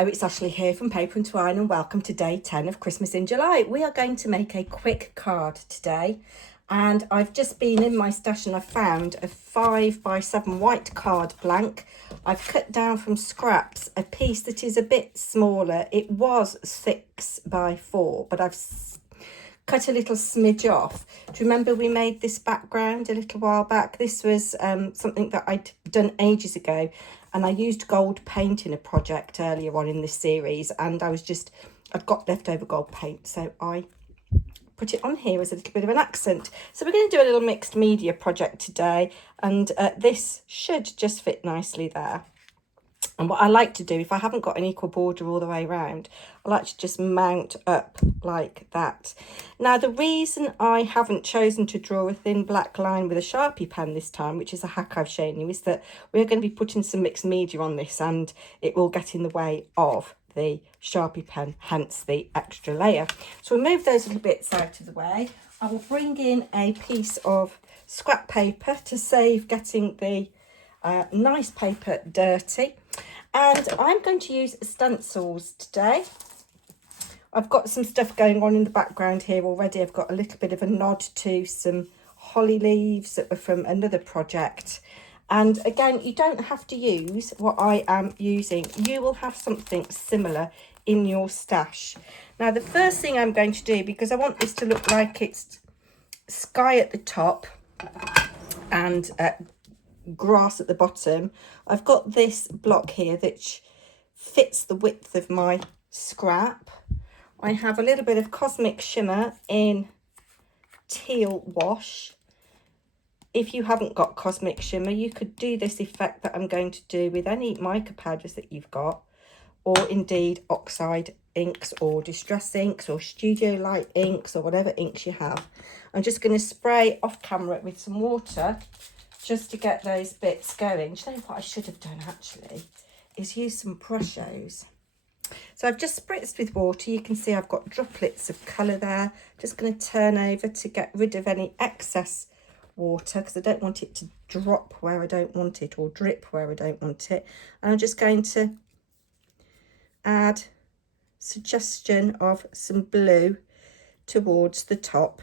Hello, it's Ashley here from Paper&Twine and welcome to day 10 of Christmas in July. We are going to make a quick card today, and I've just been in my stash and I found a 5x7 white card blank. I've cut down from scraps a piece that is a bit smaller. It was 6x4, but I've cut a little smidge off. Do you remember we made this background a little while back? This was something that I'd done ages ago, and I used gold paint in a project earlier on in this series, and I'd got leftover gold paint, so I put it on here as a little bit of an accent. So we're going to do a little mixed media project today, and this should just fit nicely there. And what I like to do, if I haven't got an equal border all the way around, I like to just mount up like that. Now, the reason I haven't chosen to draw a thin black line with a Sharpie pen this time, which is a hack I've shown you, is that we're going to be putting some mixed media on this and it will get in the way of the Sharpie pen, hence the extra layer. So we'll move those little bits out of the way. I will bring in a piece of scrap paper to save getting the nice paper dirty, and I'm going to use stencils today. I've got some stuff going on in the background here already. I've got a little bit of a nod to some holly leaves that were from another project, and again, you don't have to use what I am using. You will have something similar in your stash. Now, the first thing I'm going to do, because I want this to look like it's sky at the top and grass at the bottom, I've got this block here that fits the width of my scrap. I have a little bit of Cosmic Shimmer in teal wash. If you haven't got Cosmic Shimmer, you could do this effect that I'm going to do with any mica powders that you've got, or indeed oxide inks or distress inks or studio light inks or whatever inks you have. I'm just going to spray off camera with some water just to get those bits going. Do you know what I should have done actually is use some brushes. So I've just spritzed with water. You can see I've got droplets of colour there. Just going to turn over to get rid of any excess water because I don't want it to drop where I don't want it or drip where I don't want it. And I'm just going to add suggestion of some blue towards the top.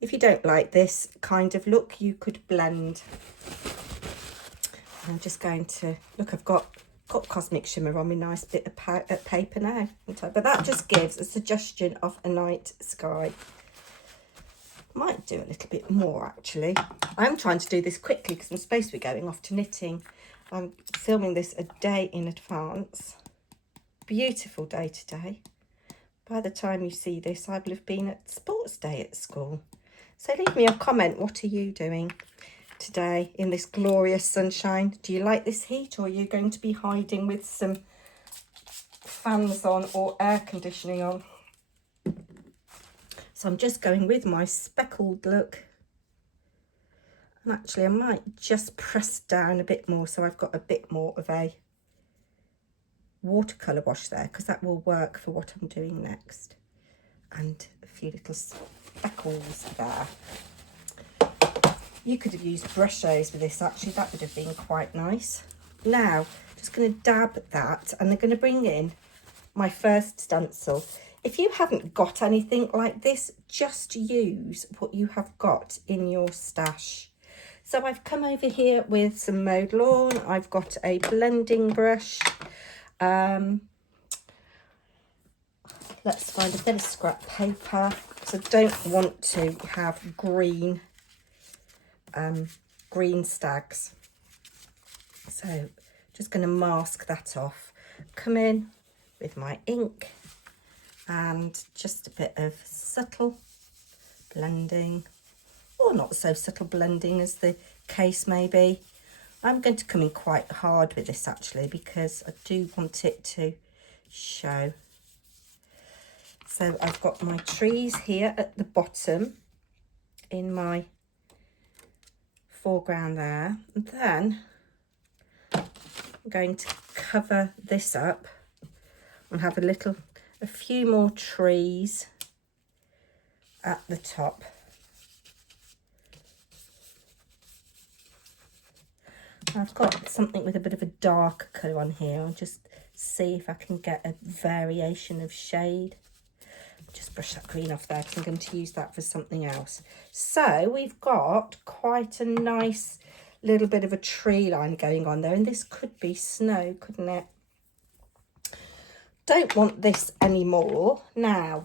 If you don't like this kind of look, you could blend. I'm just going to, look, I've got Cosmic Shimmer on my nice bit of paper now. But that just gives a suggestion of a night sky. Might do a little bit more actually. I'm trying to do this quickly because I'm supposed to be going off to knitting. I'm filming this a day in advance. Beautiful day today. By the time you see this, I will have been at sports day at school. So leave me a comment. What are you doing today in this glorious sunshine? Do you like this heat, or are you going to be hiding with some fans on or air conditioning on? So I'm just going with my speckled look. And actually I might just press down a bit more so I've got a bit more of a watercolour wash there, because that will work for what I'm doing next. And a few little speckles there. You could have used brushes with this actually, that would have been quite nice. Now, just going to dab that, and I'm going to bring in my first stencil. If you haven't got anything like this, just use what you have got in your stash. So I've come over here with some mowed lawn. I've got a blending brush. Let's find a bit of scrap paper, because I don't want to have green stags. So just going to mask that off. Come in with my ink and just a bit of subtle blending, or not so subtle blending as the case may be. I'm going to come in quite hard with this actually, because I do want it to show. So I've got my trees here at the bottom in my foreground there, and then I'm going to cover this up and have a few more trees at the top. I've got something with a bit of a darker colour on here. I'll just see if I can get a variation of shade. Just brush that green off there because I'm going to use that for something else. So we've got quite a nice little bit of a tree line going on there, and this could be snow, couldn't it? Don't want this anymore. Now,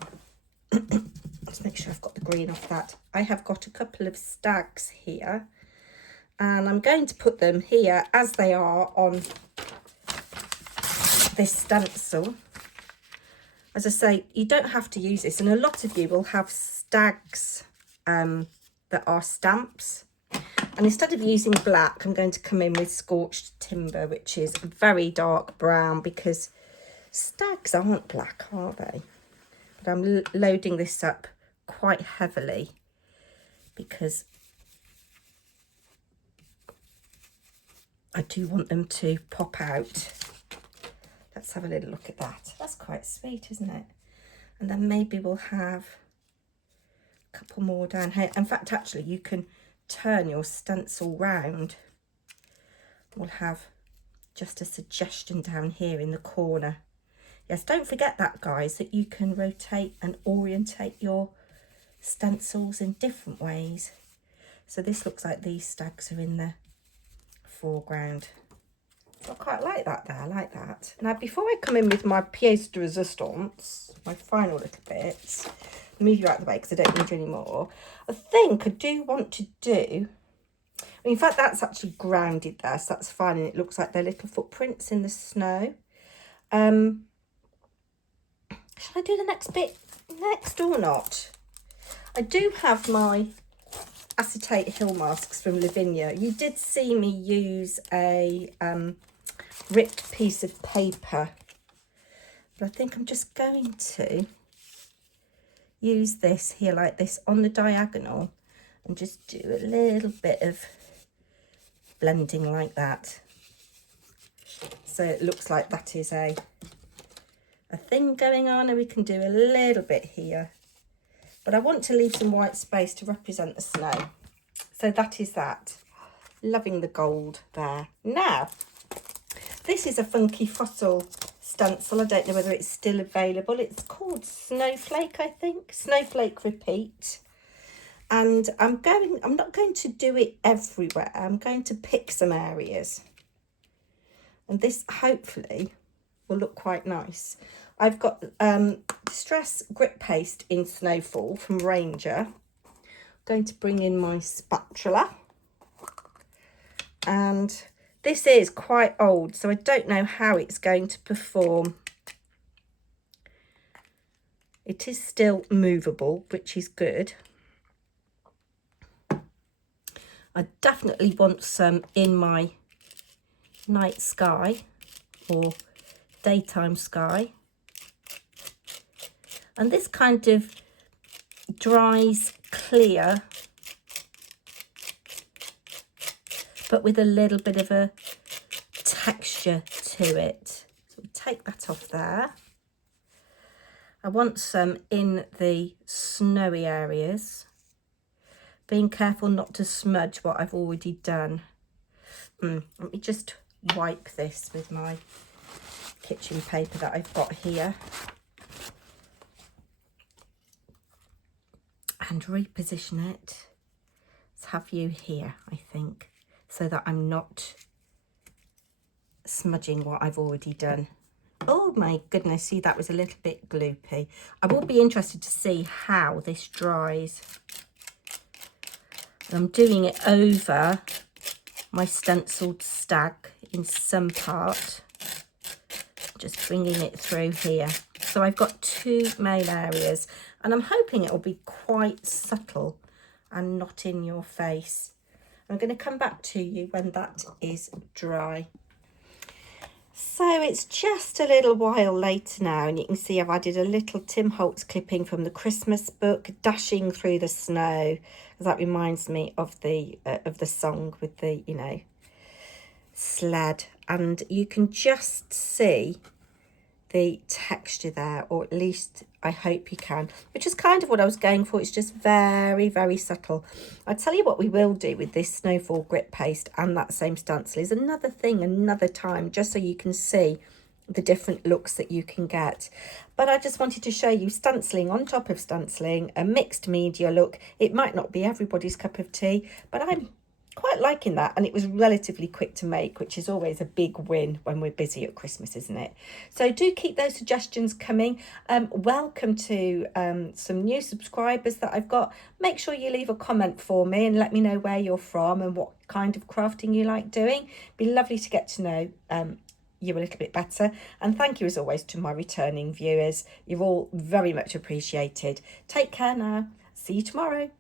let's make sure I've got the green off that. I have got a couple of stags here, and I'm going to put them here as they are on this stencil. As I say, you don't have to use this, and a lot of you will have stags that are stamps. And instead of using black, I'm going to come in with scorched timber, which is a very dark brown, because stags aren't black, are they? But I'm loading this up quite heavily because I do want them to pop out. Let's have a little look at that. That's quite sweet, isn't it? And then maybe we'll have a couple more down here. In fact, actually, you can turn your stencil round. We'll have just a suggestion down here in the corner. Yes, don't forget that, guys, that you can rotate and orientate your stencils in different ways. So this looks like these stags are in the foreground. I quite like that there, I like that. Now, before I come in with my pièce de résistance, my final little bits, move you out of the way because I don't need you anymore. I think I do want to do, in fact, that's actually grounded there, so that's fine, and it looks like they're little footprints in the snow. Shall I do the next bit next or not? I do have my acetate hill masks from Lavinia. You did see me use a ripped piece of paper, but I think I'm just going to use this here like this on the diagonal and just do a little bit of blending like that, so it looks like that is a thing going on, and we can do a little bit here, but I want to leave some white space to represent the snow. So that is that. Loving the gold there. Now, this is a funky fossil stencil. I don't know whether it's still available. It's called Snowflake, I think. Snowflake Repeat. And I'm not going to do it everywhere. I'm going to pick some areas. And this hopefully will look quite nice. I've got Distress Grip Paste in Snowfall from Ranger. I'm going to bring in my spatula. And this is quite old, so I don't know how it's going to perform. It is still movable, which is good. I definitely want some in my night sky or daytime sky. And this kind of dries clear, but with a little bit of a texture to it. So we'll take that off there. I want some in the snowy areas. Being careful not to smudge what I've already done. Let me just wipe this with my kitchen paper that I've got here. And reposition it. Let's have you here, I think, so that I'm not smudging what I've already done. Oh my goodness, see, that was a little bit gloopy. I will be interested to see how this dries. I'm doing it over my stenciled stag in some part, just bringing it through here. So I've got two main areas, and I'm hoping it will be quite subtle and not in your face. I'm going to come back to you when that is dry. So it's just a little while later now, and you can see I've added a little Tim Holtz clipping from the Christmas book, Dashing Through the Snow, because that reminds me of the song with the, you know, sled. And you can just see the texture there, or at least I hope you can, which is kind of what I was going for. It's just very, very subtle. I'll tell you what we will do with this Snowfall Grit Paste and that same stencil is another thing, another time, just so you can see the different looks that you can get. But I just wanted to show you stenciling on top of stenciling, a mixed media look. It might not be everybody's cup of tea, but I'm quite liking that, and it was relatively quick to make, which is always a big win when we're busy at Christmas, isn't it? So do keep those suggestions coming. Welcome to some new subscribers that I've got. Make sure you leave a comment for me and let me know where you're from and what kind of crafting you like doing. Be lovely to get to know you a little bit better. And thank you as always to my returning viewers. You're all very much appreciated. Take care now. See you tomorrow.